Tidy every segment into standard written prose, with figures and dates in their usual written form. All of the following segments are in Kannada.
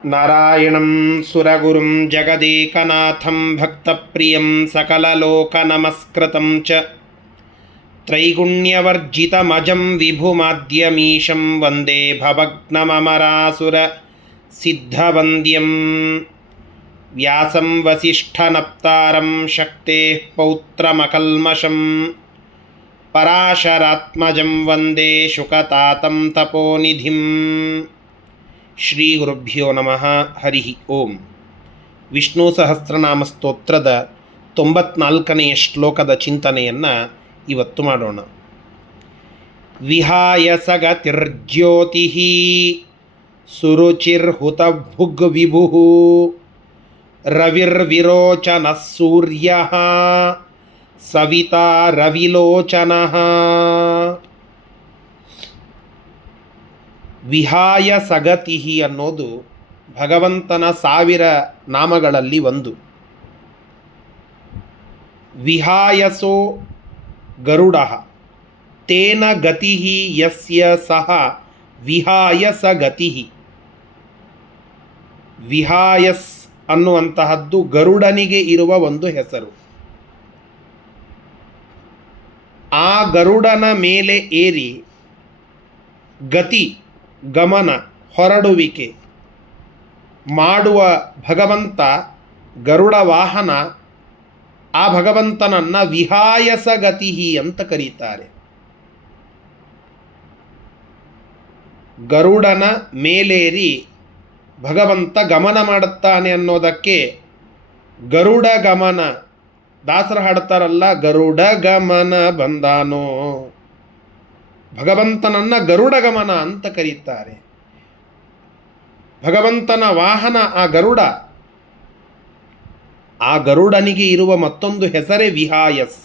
ನಾರಾಯಣಂ ಸುರಗುರುಂ ಜಗದೇಕನಾಥಂ ಭಕ್ತಪ್ರಿಯಂ ಸಕಲಲೋಕನಮಸ್ಕೃತಂ ಚ ತ್ರೈಗುಣ್ಯವರ್ಜಿತಮಜಂ ವಿಭುಮಾದ್ಯಮೀಶಂ ವಂದೇ ಭವಗ್ನಮರಾಸುರ ಸಿದ್ಧವಂದ್ಯಂ ವ್ಯಾಸಂ ವಸಿಷ್ಠನಪ್ತಾರಂ ಶಕ್ತೇಃ ಪೌತ್ರಮಕಲ್ಮಷಂ ಪರಾಶರಾತ್ಮಜಂ ವಂದೇ ಶುಕತಾತಂ ತಪೋನಿಧಿಂ. ಶ್ರೀ ಗುರುಭ್ಯೋ ನಮಃ. ಹರಿ ಓಂ. ವಿಷ್ಣು ಸಹಸ್ರನಾಮ ಸ್ತೋತ್ರದ 94ನೆಯ ಶ್ಲೋಕದ ಚಿಂತನೆಯನ್ನು ಇವತ್ತು ಮಾಡೋಣ. ವಿಹಾಯ ಸಗತಿರ್ಜ್ಯೋತಿ ಸುರುಚಿರ್ಹುತಭುಗ್ ವಿಭು ರವಿರ್ವಿರೋಚನ ಸೂರ್ಯ ಸವಿತಾ ರವಿಲೋಚನ. ವಿಹಾಯ ಸಗತಿ ಅನ್ನೋದು ಭಗವಂತನ 1000 ನಾಮಗಳಲ್ಲಿ ಒಂದು. ವಿಹಾಯಸೋ ಗರುಡ ತೇನ ಗತಿ ಯಸ್ಯ ಸಹ ವಿಹಾಯ ಸ ಗತಿ. ವಿಹಾಯಸ್ ಅನ್ನುವಂತಹದ್ದು ಗರುಡನಿಗೆ ಇರುವ ಒಂದು ಹೆಸರು. ಆ ಗರುಡನ ಮೇಲೆ ಏರಿ ಗತಿ ಗಮನ ಹೊರಡುವಿಕೆ ಮಾಡುವ ಭಗವಂತ ಗರುಡ ವಾಹನ. ಆ ಭಗವಂತನನ್ನು ವಿಹಾಯಸ ಗತಿ ಅಂತ ಕರೀತಾರೆ. ಗರುಡನ ಮೇಲೇರಿ ಭಗವಂತ ಗಮನ ಮಾಡುತ್ತಾನೆ ಅನ್ನೋದಕ್ಕೆ ಗರುಡ ಗಮನ. ದಾಸರು ಹಾಡ್ತಾರಲ್ಲ, ಗರುಡ ಗಮನ ಬಂದಾನೋ. ಭಗವಂತನನ್ನು ಗರುಡ ಗಮನ ಅಂತ ಕರೀತಾರೆ. ಭಗವಂತನ ವಾಹನ ಆ ಗರುಡ. ಆ ಗರುಡನಿಗೆ ಇರುವ ಮತ್ತೊಂದು ಹೆಸರೇ ವಿಹಾಯಸ್.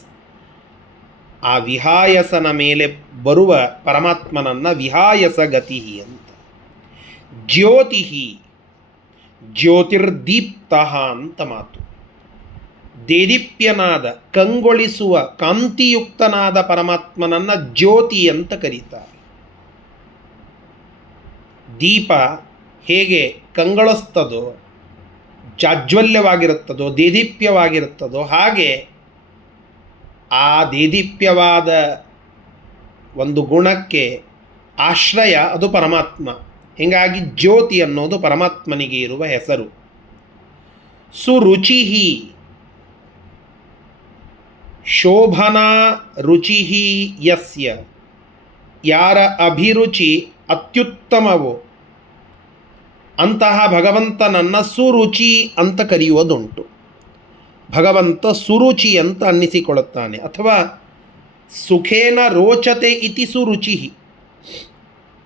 ಆ ವಿಹಾಯಸನ ಮೇಲೆ ಬರುವ ಪರಮಾತ್ಮನನ್ನು ವಿಹಾಯಸ ಗತಿ ಅಂತ. ಜ್ಯೋತಿ ಜ್ಯೋತಿರ್ದೀಪ್ತ ಅಂತ ಮಾತು. ದೇದೀಪ್ಯನಾದ, ಕಂಗೊಳಿಸುವ, ಕಾಂತಿಯುಕ್ತನಾದ ಪರಮಾತ್ಮನನ್ನು ಜ್ಯೋತಿ ಅಂತ ಕರೀತಾರೆ. ದೀಪ ಹೇಗೆ ಕಂಗೊಳಿಸ್ತದೋ, ಜಾಜ್ವಲ್ಯವಾಗಿರುತ್ತದೋ, ದೇದೀಪ್ಯವಾಗಿರುತ್ತದೋ, ಹಾಗೆ ಆ ದೇದೀಪ್ಯವಾದ ಒಂದು ಗುಣಕ್ಕೆ ಆಶ್ರಯ ಅದು ಪರಮಾತ್ಮ. ಹೀಗಾಗಿ ಜ್ಯೋತಿ ಅನ್ನೋದು ಪರಮಾತ್ಮನಿಗೆ ಇರುವ ಹೆಸರು. ಸುರುಚಿ ಶೋಭನಾ ರುಚಿ ಯಸ್ಯ, ಯಾರ ಅಭಿರುಚಿ ಅತ್ಯುತ್ತಮವೋ ಅಂತಹ ಭಗವಂತನನ್ನು ಸುರುಚಿ ಅಂತ ಕರೆಯುವುದುಂಟು. ಭಗವಂತ ಸುರುಚಿ ಅಂತ ಅನ್ನಿಸಿಕೊಳ್ಳುತ್ತಾನೆ. ಅಥವಾ ಸುಖೇನ ರೋಚತೆ ಇತಿ ಸುರುಚಿ.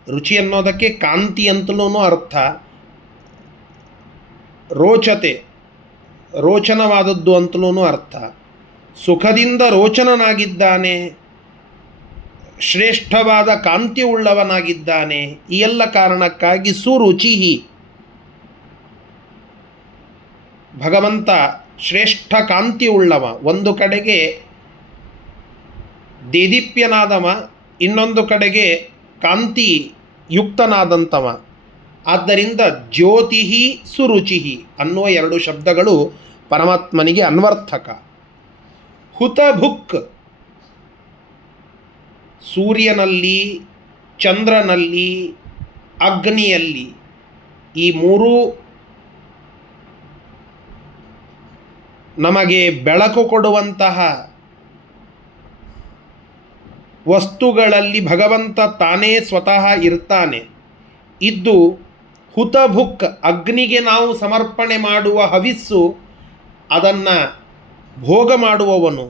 ರುಚಿ ಅನ್ನೋದಕ್ಕೆ ಕಾಂತಿ ಅಂತಲೂ ಅರ್ಥ. ರೋಚತೆ ರೋಚನವಾದದ್ದು ಅಂತಲೂ ಅರ್ಥ. ಸುಖದಿಂದ ರೋಚನನಾಗಿದ್ದಾನೆ, ಶ್ರೇಷ್ಠವಾದ ಕಾಂತಿ ಉಳ್ಳವನಾಗಿದ್ದಾನೆ. ಈ ಎಲ್ಲ ಕಾರಣಕ್ಕಾಗಿ ಸುರುಚಿ. ಭಗವಂತ ಶ್ರೇಷ್ಠ ಕಾಂತಿ ಉಳ್ಳವ. ಒಂದು ಕಡೆಗೆ ದೇದೀಪ್ಯನಾದವ, ಇನ್ನೊಂದು ಕಡೆಗೆ ಕಾಂತಿ ಯುಕ್ತನಾದಂಥವ. ಆದ್ದರಿಂದ ಜ್ಯೋತಿ ಸುರುಚಿ ಅನ್ನುವ 2 ಶಬ್ದಗಳು ಪರಮಾತ್ಮನಿಗೆ ಅನ್ವರ್ಥಕ. ಹುತಭುಕ್, ಸೂರ್ಯನಲ್ಲಿ, ಚಂದ್ರನಲ್ಲಿ, ಅಗ್ನಿಯಲ್ಲಿ, ಈ 3 ನಮಗೆ ಬೆಳಕು ಕೊಡುವಂತಹ ವಸ್ತುಗಳಲ್ಲಿ ಭಗವಂತ ತಾನೇ ಸ್ವತಃ ಇರ್ತಾನೆ. ಇದ್ದು ಹುತಭುಕ್, ಅಗ್ನಿಗೆ ನಾವು ಸಮರ್ಪಣೆ ಮಾಡುವ ಹವಿಸ್ಸು, ಅದನ್ನು ಭೋಗ ಮಾಡುವವನು.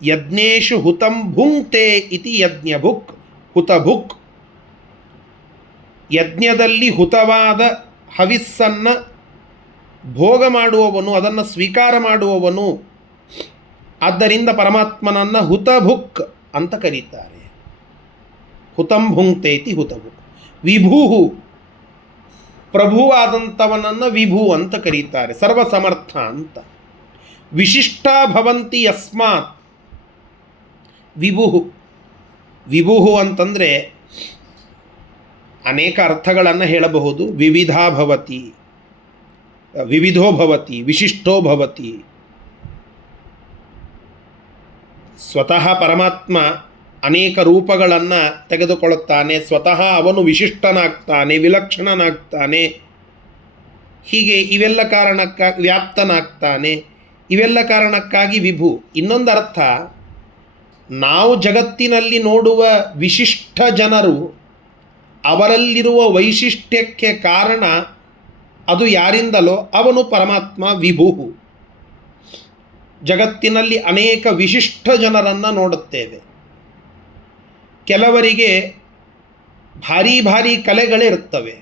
ಯಜ್ಞೇಶು ಹುತಂ ಭುಂಕ್ತೆ ಇತಿ ಯಜ್ಞಭುಕ್ ಹುತಭುಕ್. ಯಜ್ಞದಲ್ಲಿ ಹುತವಾದ ಹವಿಸ್ಸನ್ನು ಭೋಗ ಮಾಡುವವನು, ಅದನ್ನು ಸ್ವೀಕಾರ ಮಾಡುವವನು. ಆದ್ದರಿಂದ ಪರಮಾತ್ಮನನ್ನು ಹುತಭುಕ್ ಅಂತ ಕರೀತಾರೆ. ಹುತಂ ಭುಂಕ್ತೆ ಇತಿ ಹುತಭುಕ್. ವಿಭು, ಪ್ರಭುವಾದಂಥವನನ್ನು ವಿಭು ಅಂತ ಕರೀತಾರೆ, ಸರ್ವಸಮರ್ಥ ಅಂತ. ವಿಶಿಷ್ಟ ಭವಂತಿ ಯಸ್ಮಾತ್ ವಿಭು. ವಿಭು ಅಂತಂದರೆ ಅನೇಕ ಅರ್ಥಗಳನ್ನು ಹೇಳಬಹುದು. ವಿವಿಧ ಭವತಿ, ವಿವಿಧೋ ಭವತಿ ವಿಶಿಷ್ಟೋ ಭವತಿ. ಸ್ವತಃ ಪರಮಾತ್ಮ ಅನೇಕ ರೂಪಗಳನ್ನು ತೆಗೆದುಕೊಳ್ಳುತ್ತಾನೆ, ಸ್ವತಃ ಅವನು ವಿಶಿಷ್ಟನಾಗ್ತಾನೆ, ವಿಲಕ್ಷಣನಾಗ್ತಾನೆ. ಹೀಗೆ ಇವೆಲ್ಲ ಕಾರಣಕ್ಕಾಗಿ ವ್ಯಾಪ್ತನಾಗ್ತಾನೆ, ಇವೆಲ್ಲ ಕಾರಣಕ್ಕಾಗಿ ವಿಭು. ಇನ್ನೊಂದು ಅರ್ಥ, ನಾವು ಜಗತ್ತಿನಲ್ಲಿ ನೋಡುವ ವಿಶಿಷ್ಟ ಜನರು, ಅವರಲ್ಲಿರುವ ವೈಶಿಷ್ಟ್ಯಕ್ಕೆ ಕಾರಣ ಅದು ಯಾರಿಂದಲೋ ಅವನು ಪರಮಾತ್ಮ ವಿಭು. ಜಗತ್ತಿನಲ್ಲಿ ಅನೇಕ ವಿಶಿಷ್ಟ ಜನರನ್ನು ನೋಡುತ್ತೇವೆ. ಕೆಲವರಿಗೆ ಭಾರೀ ಭಾರೀ ಕಲೆಗಳಿರುತ್ತವೆ,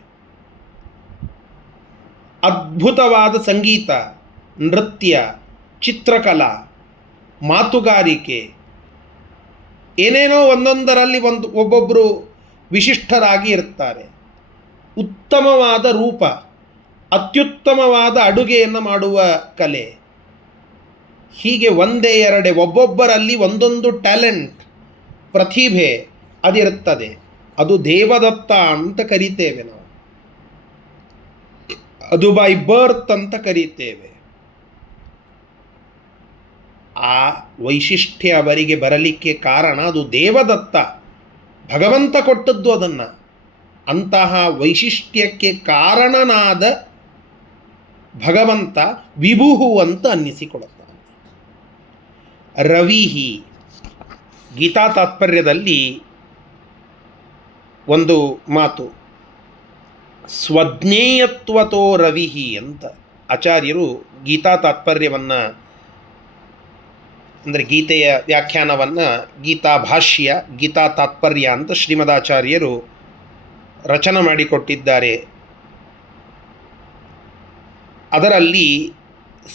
ಅದ್ಭುತವಾದ ಸಂಗೀತ, ನೃತ್ಯ, ಚಿತ್ರಕಲಾ, ಮಾತುಗಾರಿಕೆ, ಏನೇನೋ ಒಂದೊಂದರಲ್ಲಿ ಒಬ್ಬೊಬ್ಬರು ವಿಶಿಷ್ಟರಾಗಿ ಇರ್ತಾರೆ. ಉತ್ತಮವಾದ ರೂಪ, ಅತ್ಯುತ್ತಮವಾದ ಅಡುಗೆಯನ್ನು ಮಾಡುವ ಕಲೆ, ಹೀಗೆ ಒಂದೇ ಎರಡೇ ಒಬ್ಬೊಬ್ಬರಲ್ಲಿ ಒಂದೊಂದು ಟ್ಯಾಲೆಂಟ್, ಪ್ರತಿಭೆ ಅದಿರುತ್ತದೆ. ಅದು ದೇವದತ್ತ ಅಂತ ಕರಿತೇವೆ ನಾವು, ಅದು ಬೈ ಬರ್ತ್ ಅಂತ ಕರೀತೇವೆ. ಆ ವೈಶಿಷ್ಟ್ಯ ಅವರಿಗೆ ಬರಲಿಕ್ಕೆ ಕಾರಣ ಅದು ದೇವದತ್ತ, ಭಗವಂತ ಕೊಟ್ಟದ್ದು ಅದನ್ನು. ಅಂತಹ ವೈಶಿಷ್ಟ್ಯಕ್ಕೆ ಕಾರಣನಾದ ಭಗವಂತ ವಿಭುಹು ಅಂತ ಅನ್ನಿಸಿಕೊಳ್ಳುತ್ತಾನೆ. ರವಿಹಿ, ಗೀತಾ ತಾತ್ಪರ್ಯದಲ್ಲಿ ಒಂದು ಮಾತು, ಸ್ವಜ್ಞೇಯತ್ವತೋ ರವಿಹಿ ಅಂತ ಆಚಾರ್ಯರು ಗೀತಾ ತಾತ್ಪರ್ಯವನ್ನು, ಅಂದರೆ ಗೀತೆಯ ವ್ಯಾಖ್ಯಾನವನ್ನು, ಗೀತಾ ಭಾಷ್ಯ, ಗೀತಾ ತಾತ್ಪರ್ಯ ಅಂತ ಶ್ರೀಮದಾಚಾರ್ಯರು ರಚನೆ ಮಾಡಿಕೊಟ್ಟಿದ್ದಾರೆ. ಅದರಲ್ಲಿ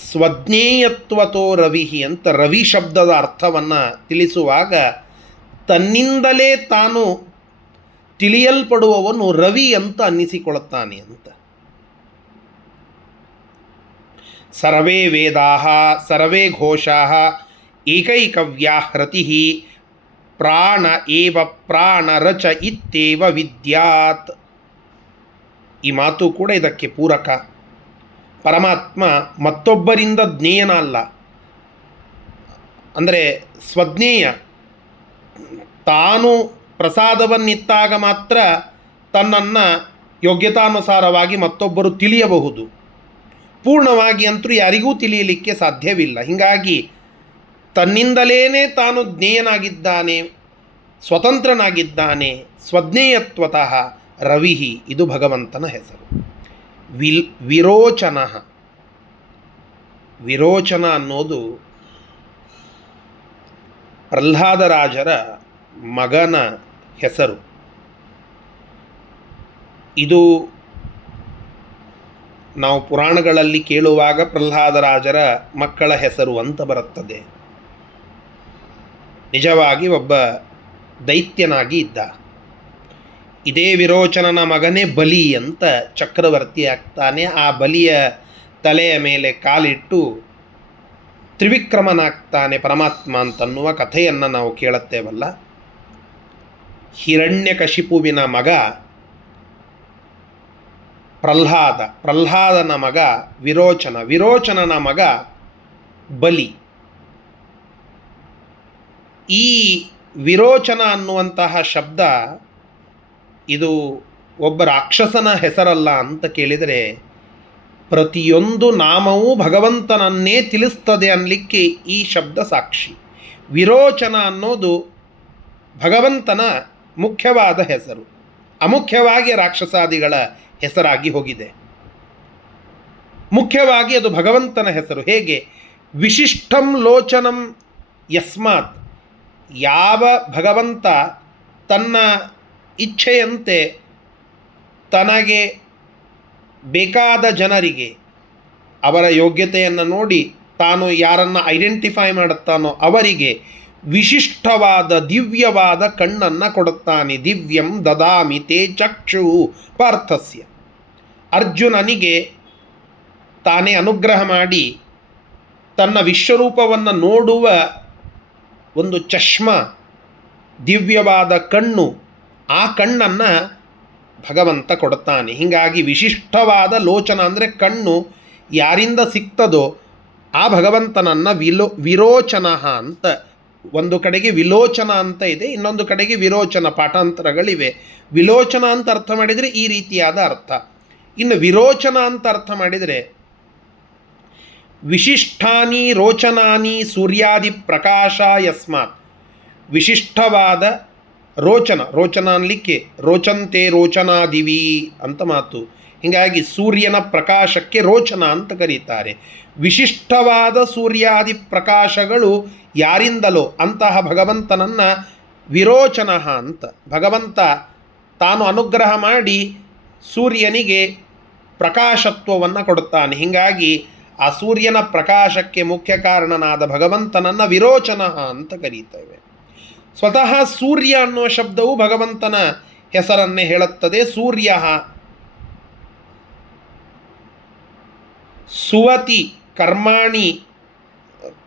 ಸ್ವಜ್ಞೇಯತ್ವತೋ ರವಿಹಿ ಅಂತ ರವಿ ಶಬ್ದದ ಅರ್ಥವನ್ನು ತಿಳಿಸುವಾಗ, ತನ್ನಿಂದಲೇ ತಾನು ತಿಳಿಯಲ್ಪಡುವವನು ರವಿ ಅಂತ ಅನ್ನಿಸಿಕೊಳ್ಳುತ್ತಾನೆ ಅಂತ. ಸರ್ವೇ ವೇದಾಃ ಸರ್ವೇ ಘೋಷಾಃ ಏಕೈಕವ್ಯಾಹೃತಿ ಪ್ರಾಣ ಏವ ಪ್ರಾಣರಚ ಇತ್ಯೇವ ವಿದ್ಯಾತ್. ಈ ಮಾತು ಕೂಡ ಇದಕ್ಕೆ ಪೂರಕ. ಪರಮಾತ್ಮ ಮತ್ತೊಬ್ಬರಿಂದ ಜ್ಞೇಯನ ಅಲ್ಲ, ಅಂದರೆ ಸ್ವಜ್ಞೇಯ. ತಾನು ಪ್ರಸಾದವನ್ನಿತ್ತಾಗ ಮಾತ್ರ ತನ್ನನ್ನು ಯೋಗ್ಯತಾನುಸಾರವಾಗಿ ಮತ್ತೊಬ್ಬರು ತಿಳಿಯಬಹುದು. ಪೂರ್ಣವಾಗಿ ಅಂತೂ ಯಾರಿಗೂ ತಿಳಿಯಲಿಕ್ಕೆ ಸಾಧ್ಯವಿಲ್ಲ. ಹೀಗಾಗಿ ತನ್ನಿಂದಲೇ ತಾನು ಜ್ಞೇಯನಾಗಿದ್ದಾನೆ, ಸ್ವತಂತ್ರನಾಗಿದ್ದಾನೆ. ಸ್ವಜ್ಞೇಯತ್ವತಃ ರವಿಹಿ, ಇದು ಭಗವಂತನ ಹೆಸರು. ವಿರೋಚನ, ವಿರೋಚನ ಅನ್ನೋದು ಪ್ರಹ್ಲಾದರಾಜರ ಮಗನ ಹೆಸರು. ಇದು ನಾವು ಪುರಾಣಗಳಲ್ಲಿ ಕೇಳುವಾಗ ಪ್ರಹ್ಲಾದರಾಜರ ಮಕ್ಕಳ ಹೆಸರು ಅಂತ ಬರುತ್ತದೆ. ನಿಜವಾಗಿ ಒಬ್ಬ ದೈತ್ಯನಾಗಿ ಇದ್ದ. ಇದೇ ವಿರೋಚನನ ಮಗನೇ ಬಲಿ ಅಂತ ಚಕ್ರವರ್ತಿ ಆಗ್ತಾನೆ. ಆ ಬಲಿಯ ತಲೆಯ ಮೇಲೆ ಕಾಲಿಟ್ಟು ತ್ರಿವಿಕ್ರಮನಾಗ್ತಾನೆ ಪರಮಾತ್ಮ ಅಂತನ್ನುವ ಕಥೆಯನ್ನು ನಾವು ಕೇಳುತ್ತೇವಲ್ಲ. ಹಿರಣ್ಯಕಶಿಪುವಿನ ಮಗ ಪ್ರಹ್ಲಾದ, ಪ್ರಹ್ಲಾದನ ಮಗ ವಿರೋಚನ, ವಿರೋಚನನ ಮಗ ಬಲಿ. ಈ ವಿರೋಚನ ಅನ್ನುವಂತಹ ಶಬ್ದ ಇದು ಒಬ್ಬ ರಾಕ್ಷಸನ ಹೆಸರಲ್ಲ ಅಂತ ಕೇಳಿದರೆ, ಪ್ರತಿಯೊಂದು ನಾಮವೂ ಭಗವಂತನನ್ನೇ ತಿಳಿಸ್ತದೆ ಅನ್ನಲಿಕ್ಕೆ ಈ ಶಬ್ದ ಸಾಕ್ಷಿ. ವಿರೋಚನ ಅನ್ನೋದು ಭಗವಂತನ ಮುಖ್ಯವಾದ ಹೆಸರು, ಅಮುಖ್ಯವಾಗಿ ರಾಕ್ಷಸಾದಿಗಳ ಹೆಸರಾಗಿ ಹೋಗಿದೆ. ಮುಖ್ಯವಾಗಿ ಅದು ಭಗವಂತನ ಹೆಸರು. ಹೇಗೆ? ವಿಶಿಷ್ಟಂ ಲೋಚನಂ ಯಸ್ಮಾತ್, ಯಾವ ಭಗವಂತ ತನ್ನ ಇಚ್ಛೆಯಂತೆ ತನಗೆ ಬೇಕಾದ ಜನರಿಗೆ ಅವರ ಯೋಗ್ಯತೆಯನ್ನು ನೋಡಿ ತಾನು ಯಾರನ್ನು ಐಡೆಂಟಿಫೈ ಮಾಡುತ್ತಾನೋ ಅವರಿಗೆ ವಿಶಿಷ್ಟವಾದ ದಿವ್ಯವಾದ ಕಣ್ಣನ್ನು ಕೊಡುತ್ತಾನೆ. ದಿವ್ಯಂ ದದಾಮಿ ತೇ ಚಕ್ಷು ಪಾರ್ಥಸ್ಯ. ಅರ್ಜುನನಿಗೆ ತಾನೇ ಅನುಗ್ರಹ ಮಾಡಿ ತನ್ನ ವಿಶ್ವರೂಪವನ್ನು ನೋಡುವ ಒಂದು ಚಷ್ಮ, ದಿವ್ಯವಾದ ಕಣ್ಣು, ಆ ಕಣ್ಣನ್ನು ಭಗವಂತ ಕೊಡುತ್ತಾನೆ. ಹೀಗಾಗಿ ವಿಶಿಷ್ಟವಾದ ಲೋಚನ ಅಂದರೆ ಕಣ್ಣು ಯಾರಿಂದ ಸಿಗ್ತದೋ ಆ ಭಗವಂತನನ್ನು ವಿರೋಚನ ಅಂತ, ಒಂದು ಕಡೆಗೆ ವಿಲೋಚನ ಅಂತ ಇದೆ, ಇನ್ನೊಂದು ಕಡೆಗೆ ವಿರೋಚನ, ಪಾಠಾಂತರಗಳಿವೆ. ವಿಲೋಚನ ಅಂತ ಅರ್ಥ ಮಾಡಿದರೆ ಈ ರೀತಿಯಾದ ಅರ್ಥ. ಇನ್ನು ವಿರೋಚನ ಅಂತ ಅರ್ಥ ಮಾಡಿದರೆ ವಿಶಿಷ್ಟಾನಿ ರೋಚನಾನಿ ಸೂರ್ಯಾದಿ ಪ್ರಕಾಶ ಯಸ್ಮಾತ್, ವಿಶಿಷ್ಟವಾದ ರೋಚನ, ರೋಚನ ಅನ್ಲಿಕ್ಕೆ ರೋಚಂತೆ ರೋಚನಾದಿವಿ ಅಂತ ಮಾತು. ಹೀಗಾಗಿ ಸೂರ್ಯನ ಪ್ರಕಾಶಕ್ಕೆ ರೋಚನ ಅಂತ ಕರೀತಾರೆ. ವಿಶಿಷ್ಟವಾದ ಸೂರ್ಯಾದಿ ಪ್ರಕಾಶಗಳು ಯಾರಿಂದಲೋ ಅಂತಹ ಭಗವಂತನನ್ನು ವಿರೋಚನ ಅಂತ, ಭಗವಂತ ತಾನು ಅನುಗ್ರಹ ಮಾಡಿ ಸೂರ್ಯನಿಗೆ ಪ್ರಕಾಶತ್ವವನ್ನು ಕೊಡುತ್ತಾನೆ. ಹೀಗಾಗಿ ಆ ಸೂರ್ಯನ ಪ್ರಕಾಶಕ್ಕೆ ಮುಖ್ಯ ಕಾರಣನಾದ ಭಗವಂತನನ್ನು ವಿರೋಚನ ಅಂತ ಕರೀತೇವೆ. ಸ್ವತಃ ಸೂರ್ಯ ಅನ್ನುವ ಶಬ್ದವು ಭಗವಂತನ ಹೆಸರನ್ನೇ ಹೇಳುತ್ತದೆ. ಸೂರ್ಯ ಸುವತಿ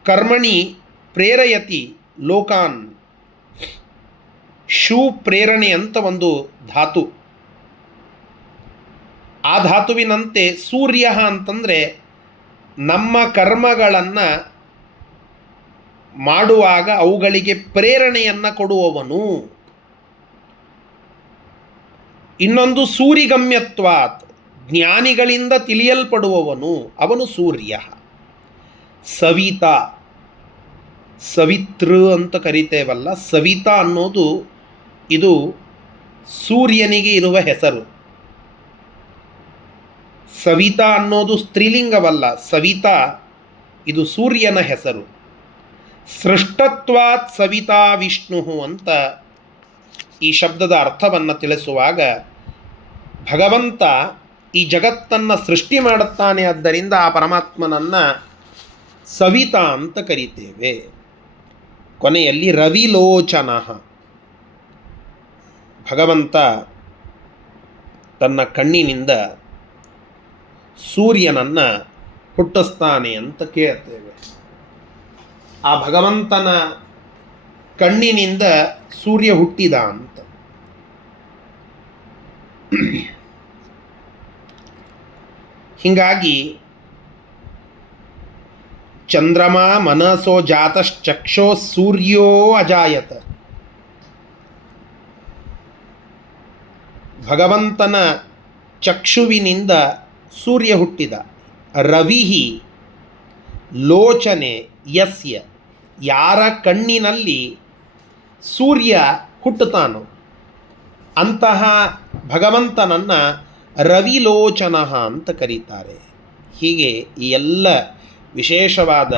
ಕರ್ಮಣಿ ಪ್ರೇರಯತಿ ಲೋಕಾನ್. ಶೂ ಪ್ರೇರಣೆ ಅಂತ ಒಂದು ಧಾತು. ಆ ಧಾತುವಿನಂತೆ ಸೂರ್ಯ ಅಂತಂದರೆ ನಮ್ಮ ಕರ್ಮಗಳನ್ನು ಮಾಡುವಾಗ ಅವುಗಳಿಗೆ ಪ್ರೇರಣೆಯನ್ನು ಕೊಡುವವನು. ಇನ್ನೊಂದು ಸೂರಿಗಮ್ಯತ್ವಾತ್, ಜ್ಞಾನಿಗಳಿಂದ ತಿಳಿಯಲ್ಪಡುವವನು, ಅವನು ಸೂರ್ಯ. ಸವಿತಾ, ಸವಿತೃ ಅಂತ ಕರಿತೇವಲ್ಲ, ಸವಿತಾ ಅನ್ನೋದು ಇದು ಸೂರ್ಯನಿಗೆ ಇರುವ ಹೆಸರು. ಸವಿತಾ ಅನ್ನೋದು ಸ್ತ್ರೀಲಿಂಗವಲ್ಲ, ಸವಿತಾ ಇದು ಸೂರ್ಯನ ಹೆಸರು. ಸೃಷ್ಟತ್ವಾತ್ ಸವಿತಾ ವಿಷ್ಣು ಅಂತ ಈ ಶಬ್ದದ ಅರ್ಥವನ್ನು ತಿಳಿಸುವಾಗ ಭಗವಂತ ಈ ಜಗತ್ತನ್ನು ಸೃಷ್ಟಿ ಮಾಡುತ್ತಾನೆ, ಆದ್ದರಿಂದ ಆ ಪರಮಾತ್ಮನನ್ನು ಸವಿತಾ ಅಂತ ಕರೀತೇವೆ. ಕೊನೆಯಲ್ಲಿ ರವಿಲೋಚನ, ಭಗವಂತ ತನ್ನ ಕಣ್ಣಿನಿಂದ ಸೂರ್ಯನನ್ನು ಹುಟ್ಟಿಸ್ತಾನೆ ಅಂತ ಕೇಳ್ತೇವೆ. ಆ ಭಗವಂತನ ಕಣ್ಣಿನಿಂದ ಸೂರ್ಯ ಹುಟ್ಟಿದ ಅಂತ. ಹೀಗಾಗಿ ಚಂದ್ರಮ ಮನಸೋ ಜಾತಶ್ಚಕ್ಷೋ ಸೂರ್ಯೋ ಅಜಾಯತ, ಭಗವಂತನ ಚಕ್ಷುವಿನಿಂದ ಸೂರ್ಯ ಹುಟ್ಟಿದ. ರವಿಹಿ ಲೋಚನೆ ಯಸ್ಯ, ಯಾರ ಕಣ್ಣಿನಲ್ಲಿ ಸೂರ್ಯ ಹುಟ್ಟುತ್ತಾನೋ ಅಂತಹ ಭಗವಂತನನ್ನು ರವಿಲೋಚನ ಅಂತ ಕರೀತಾರೆ. ಹೀಗೆ ಈ ಎಲ್ಲ ವಿಶೇಷವಾದ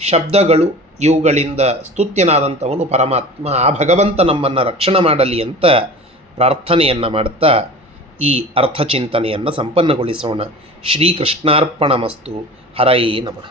ಶಬ್ದಗಳು, ಇವುಗಳಿಂದ ಸ್ತುತ್ಯನಾದಂಥವನು ಪರಮಾತ್ಮ. ಆ ಭಗವಂತ ನಮ್ಮನ್ನು ರಕ್ಷಣೆ ಮಾಡಲಿ ಅಂತ ಪ್ರಾರ್ಥನೆಯನ್ನು ಮಾಡ್ತಾ ಈ ಅರ್ಥಚಿಂತನೆಯನ್ನು ಸಂಪನ್ನಗೊಳಿಸೋಣ. ಶ್ರೀಕೃಷ್ಣಾರ್ಪಣಮಸ್ತು. ಹರಯೇ ನಮಃ.